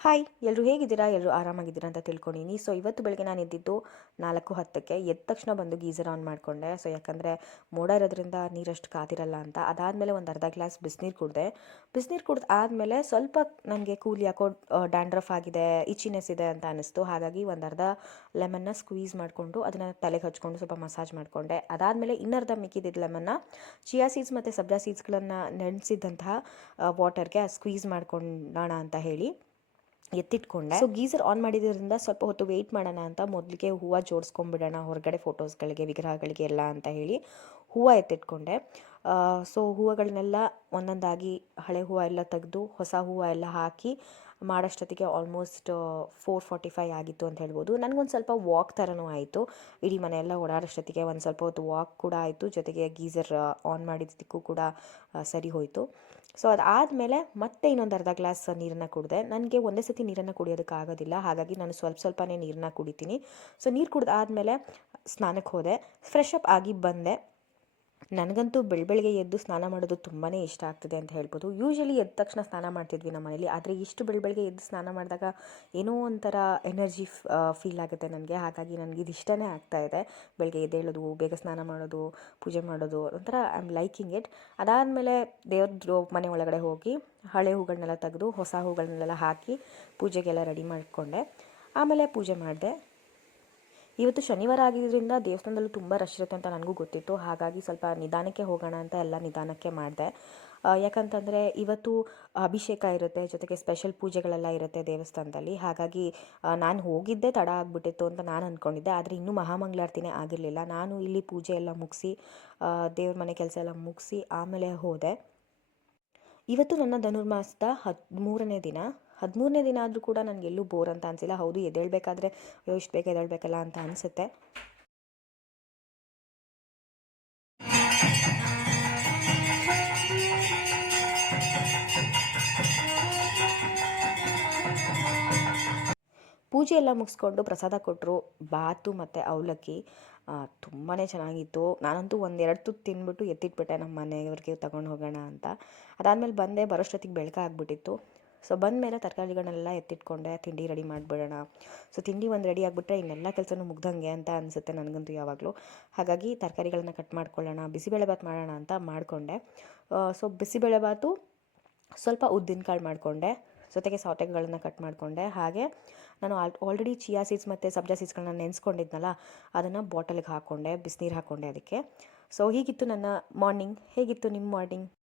Hi ಎಲ್ಲರೂ ಹೇಗಿದ್ದೀರಾ? ಎಲ್ಲರೂ ಆರಾಮಾಗಿದ್ದೀರಾ ಅಂತ ತಿಳ್ಕೊಂಡಿನಿ. ಸೊ ಇವತ್ತು ಬೆಳಗ್ಗೆ ನಾನು ಎದ್ದಿದ್ದು 4:10ಕ್ಕೆ. ಎದ್ದ ತಕ್ಷಣ ಬಂದು ಗೀಸರ್ ಆನ್ ಮಾಡಿಕೊಂಡೆ. ಸೊ ಯಾಕಂದರೆ ಮೋಡ ಇರೋದ್ರಿಂದ ನೀರಷ್ಟು ಕಾದಿರಲ್ಲ ಅಂತ. ಅದಾದಮೇಲೆ ಒಂದು ಅರ್ಧ ಗ್ಲಾಸ್ ಬಿಸಿನೀರು ಕುಡಿದೆ. ಬಿಸಿನೀರು ಕುಡ್ದು ಆದಮೇಲೆ ಸ್ವಲ್ಪ ನನಗೆ ಕೂಲ್ ಯಾಕೋ ಡ್ಯಾಂಡ್ರಫ್ ಆಗಿದೆ, ಇಚಿನೆಸ್ ಇದೆ ಅಂತ ಅನ್ನಿಸ್ತು. ಹಾಗಾಗಿ ಒಂದು ಅರ್ಧ ಲೆಮನ್ನ ಸ್ಕ್ವೀಸ್ ಮಾಡಿಕೊಂಡು ಅದನ್ನು ತಲೆಗೆ ಹಚ್ಕೊಂಡು ಸ್ವಲ್ಪ ಮಸಾಜ್ ಮಾಡಿಕೊಂಡೆ. ಅದಾದಮೇಲೆ ಇನ್ನರ್ಧ ಮಿಕ್ಕಿದ್ದ ಲೆಮನ್ನ ಚಿಯಾ ಸೀಡ್ಸ್ ಮತ್ತು ಸಬ್ಜಾ ಸೀಡ್ಸ್ಗಳನ್ನು ನೆನೆಸಿದಂತಹ ವಾಟರ್ಗೆ ಸ್ಕ್ವೀಸ್ ಮಾಡ್ಕೊಳ್ಳೋಣ ಅಂತ ಹೇಳಿ ಎತ್ತಿಟ್ಕೊಂಡೆ. ಸೊ ಗೀಸರ್ ಆನ್ ಮಾಡಿದ್ರಿಂದ ಸ್ವಲ್ಪ ಹೊತ್ತು ವೆಯ್ಟ್ ಮಾಡೋಣ ಅಂತ ಮೊದಲಿಗೆ ಹೂವು ಜೋಡಿಸ್ಕೊಂಡ್ಬಿಡೋಣ ಹೊರಗಡೆ ಫೋಟೋಸ್ಗಳಿಗೆ, ವಿಗ್ರಹಗಳಿಗೆ ಎಲ್ಲ ಅಂತ ಹೇಳಿ ಹೂವು ಎತ್ತಿಟ್ಕೊಂಡೆ. ಸೊ ಹೂವುಗಳನ್ನೆಲ್ಲ ಒಂದೊಂದಾಗಿ ಹಳೆ ಹೂವು ಎಲ್ಲ ತೆಗೆದು ಹೊಸ ಹೂವು ಎಲ್ಲ ಹಾಕಿ ಮಾಡೋಷ್ಟೊತ್ತಿಗೆ ಆಲ್ಮೋಸ್ಟ್ 4:45 ಆಗಿತ್ತು ಅಂತ ಹೇಳ್ಬೋದು. ನನಗೊಂದು ಸ್ವಲ್ಪ ವಾಕ್ ಥರನೂ ಆಯಿತು. ಇಡೀ ಮನೆಯೆಲ್ಲ ಓಡಾಡೋಷ್ಟೊತ್ತಿಗೆ ಒಂದು ಸ್ವಲ್ಪ ಹೊತ್ತು ವಾಕ್ ಕೂಡ ಆಯಿತು, ಜೊತೆಗೆ ಗೀಸರ್ ಆನ್ ಮಾಡಿದ್ದಕ್ಕೂ ಕೂಡ ಸರಿ ಹೋಯಿತು. ಸೊ ಅದಾದಮೇಲೆ ಮತ್ತೆ ಇನ್ನೊಂದು ಅರ್ಧ ಗ್ಲಾಸ್ ನೀರನ್ನು ಕುಡಿದೆ. ನನಗೆ ಒಂದೇ ಸತಿ ನೀರನ್ನು ಕುಡಿಯೋದಕ್ಕಾಗೋದಿಲ್ಲ, ಹಾಗಾಗಿ ನಾನು ಸ್ವಲ್ಪನೇ ನೀರನ್ನ ಕುಡಿತೀನಿ. ಸೊ ನೀರು ಕುಡಿದಾದ್ಮೇಲೆ ಸ್ನಾನಕ್ಕೆ ಹೋದೆ. ಫ್ರೆಶ್ ಅಪ್ ಆಗಿ ಬಂದೆ. ನನಗಂತೂ ಬೆಳಗ್ಗೆ ಎದ್ದು ಸ್ನಾನ ಮಾಡೋದು ತುಂಬಾ ಇಷ್ಟ ಆಗ್ತದೆ ಅಂತ ಹೇಳ್ಬೋದು. ಯೂಶ್ವಲಿ ಎದ್ದ ತಕ್ಷಣ ಸ್ನಾನ ಮಾಡ್ತಿದ್ವಿ ನಮ್ಮ ಮನೇಲಿ, ಆದರೆ ಇಷ್ಟು ಬೆಳಗ್ಗೆ ಎದ್ದು ಸ್ನಾನ ಮಾಡಿದಾಗ ಏನೋ ಒಂಥರ ಎನರ್ಜಿ ಫೀಲ್ ಆಗುತ್ತೆ ನನಗೆ. ಹಾಗಾಗಿ ನನಗೆ ಇದು ಇಷ್ಟನೇ ಆಗ್ತಾಯಿದೆ. ಬೆಳಗ್ಗೆ ಎದ್ದೇಳೋದು, ಬೇಗ ಸ್ನಾನ ಮಾಡೋದು, ಪೂಜೆ ಮಾಡೋದು, ಒಂಥರ ಐ ಆಮ್ ಲೈಕಿಂಗ್ ಇಟ್. ಅದಾದಮೇಲೆ ದೇವ್ರ ಮನೆ ಒಳಗಡೆ ಹೋಗಿ ಹಳೆ ಹೂಗಳನ್ನೆಲ್ಲ ತೆಗೆದು ಹೊಸ ಹೂಗಳನ್ನೆಲ್ಲ ಹಾಕಿ ಪೂಜೆಗೆಲ್ಲ ರೆಡಿ ಮಾಡಿಕೊಂಡೆ. ಆಮೇಲೆ ಪೂಜೆ ಮಾಡಿದೆ. ಇವತ್ತು ಶನಿವಾರ ಆಗಿದ್ದರಿಂದ ದೇವಸ್ಥಾನದಲ್ಲೂ ತುಂಬ ರಶ್ ಇರುತ್ತೆ ಅಂತ ನನಗೂ ಗೊತ್ತಿತ್ತು. ಹಾಗಾಗಿ ಸ್ವಲ್ಪ ನಿಧಾನಕ್ಕೆ ಹೋಗೋಣ ಅಂತ ಎಲ್ಲ ನಿಧಾನಕ್ಕೆ ಮಾಡಿದೆ. ಯಾಕಂತಂದರೆ ಇವತ್ತು ಅಭಿಷೇಕ ಇರುತ್ತೆ, ಜೊತೆಗೆ ಸ್ಪೆಷಲ್ ಪೂಜೆಗಳೆಲ್ಲ ಇರುತ್ತೆ ದೇವಸ್ಥಾನದಲ್ಲಿ. ಹಾಗಾಗಿ ನಾನು ಹೋಗಿದ್ದೆ ತಡ ಆಗಿಬಿಟ್ಟಿತ್ತು ಅಂತ ನಾನು ಅಂದ್ಕೊಂಡಿದ್ದೆ. ಆದರೆ ಇನ್ನೂ ಮಹಾಮಂಗಳಾರತಿನೇ ಆಗಿರಲಿಲ್ಲ. ನಾನು ಇಲ್ಲಿ ಪೂಜೆ ಎಲ್ಲ ಮುಗಿಸಿ ದೇವ್ರ ಮನೆ ಕೆಲಸ ಎಲ್ಲ ಮುಗಿಸಿ ಆಮೇಲೆ ಹೋದೆ. ಇವತ್ತು ನನ್ನ ಧನುರ್ಮಾಸದ 13ನೇ ದಿನ. 13ನೇ ದಿನ ಆದರೂ ಕೂಡ ನನಗೆಲ್ಲೂ ಬೋರ್ ಅಂತ ಅನಿಸಿಲ್ಲ. ಹೌದು, ಎದ್ದೇಳಬೇಕಾದ್ರೆ ಅಯ್ಯೋ ಇಷ್ಟು ಬೇಗ ಎದ್ದೇಳಬೇಕಲ್ಲ ಅಂತ ಅನಿಸುತ್ತೆ. ಪೂಜೆ ಎಲ್ಲ ಮುಗಿಸ್ಕೊಂಡು ಪ್ರಸಾದ ಕೊಟ್ಟರು. ಬಾತು ಮತ್ತು ಅವಲಕ್ಕಿ ತುಂಬಾ ಚೆನ್ನಾಗಿತ್ತು. ನಾನಂತೂ ಒಂದೆರಡು ತುತ್ತು ತಿಂದ್ಬಿಟ್ಟು ಎತ್ತಿಟ್ಬಿಟ್ಟೆ ನಮ್ಮ ಮನೆಯವ್ರಿಗೆ ತಗೊಂಡು ಹೋಗೋಣ ಅಂತ. ಅದಾದಮೇಲೆ ಬಂದೆ, ಬರೋಷ್ಟೊತ್ತಿಗೆ ಬೆಳಕಾಗ್ಬಿಟ್ಟಿತ್ತು. ಸೊ ಬಂದಮೇಲೆ ತರಕಾರಿಗಳನ್ನೆಲ್ಲ ಎತ್ತಿಟ್ಕೊಂಡೆ, ತಿಂಡಿ ರೆಡಿ ಮಾಡಿಬಿಡೋಣ. ಸೊ ತಿಂಡಿ ಒಂದು ರೆಡಿ ಆಗಿಬಿಟ್ರೆ ಇನ್ನೆಲ್ಲ ಕೆಲಸನೂ ಮುಗ್ದಂಗೆ ಅಂತ ಅನಿಸುತ್ತೆ ನನಗಂತೂ ಯಾವಾಗಲೂ. ಹಾಗಾಗಿ ತರಕಾರಿಗಳನ್ನ ಕಟ್ ಮಾಡ್ಕೊಳ್ಳೋಣ, ಬಿಸಿಬೇಳೆಭಾತು ಮಾಡೋಣ ಅಂತ ಮಾಡಿಕೊಂಡೆ. ಸೊ ಬಿಸಿಬೇಳೆಭಾತು ಸ್ವಲ್ಪ ಉದ್ದಿನಕಾಳು ಮಾಡಿಕೊಂಡೆ, ಜೊತೆಗೆ ಸೌತೆಗಳನ್ನು ಕಟ್ ಮಾಡಿಕೊಂಡೆ. ಹಾಗೆ ನಾನು ಆಲ್ರೆಡಿ ಚಿಯಾ ಸೀಡ್ಸ್ ಮತ್ತು ಸಬ್ಜಾ ಸೀಡ್ಸ್ಗಳನ್ನ ನೆನೆಸ್ಕೊಂಡಿದ್ನಲ್ಲ, ಅದನ್ನು ಬಾಟಲಿಗೆ ಹಾಕ್ಕೊಂಡೆ, ಬಿಸಿನೀರು ಹಾಕ್ಕೊಂಡೆ ಅದಕ್ಕೆ. ಸೊ ಹೀಗಿತ್ತು ನನ್ನ ಮಾರ್ನಿಂಗ್. ಹೇಗಿತ್ತು ನಿಮ್ಮ ಮಾರ್ನಿಂಗ್?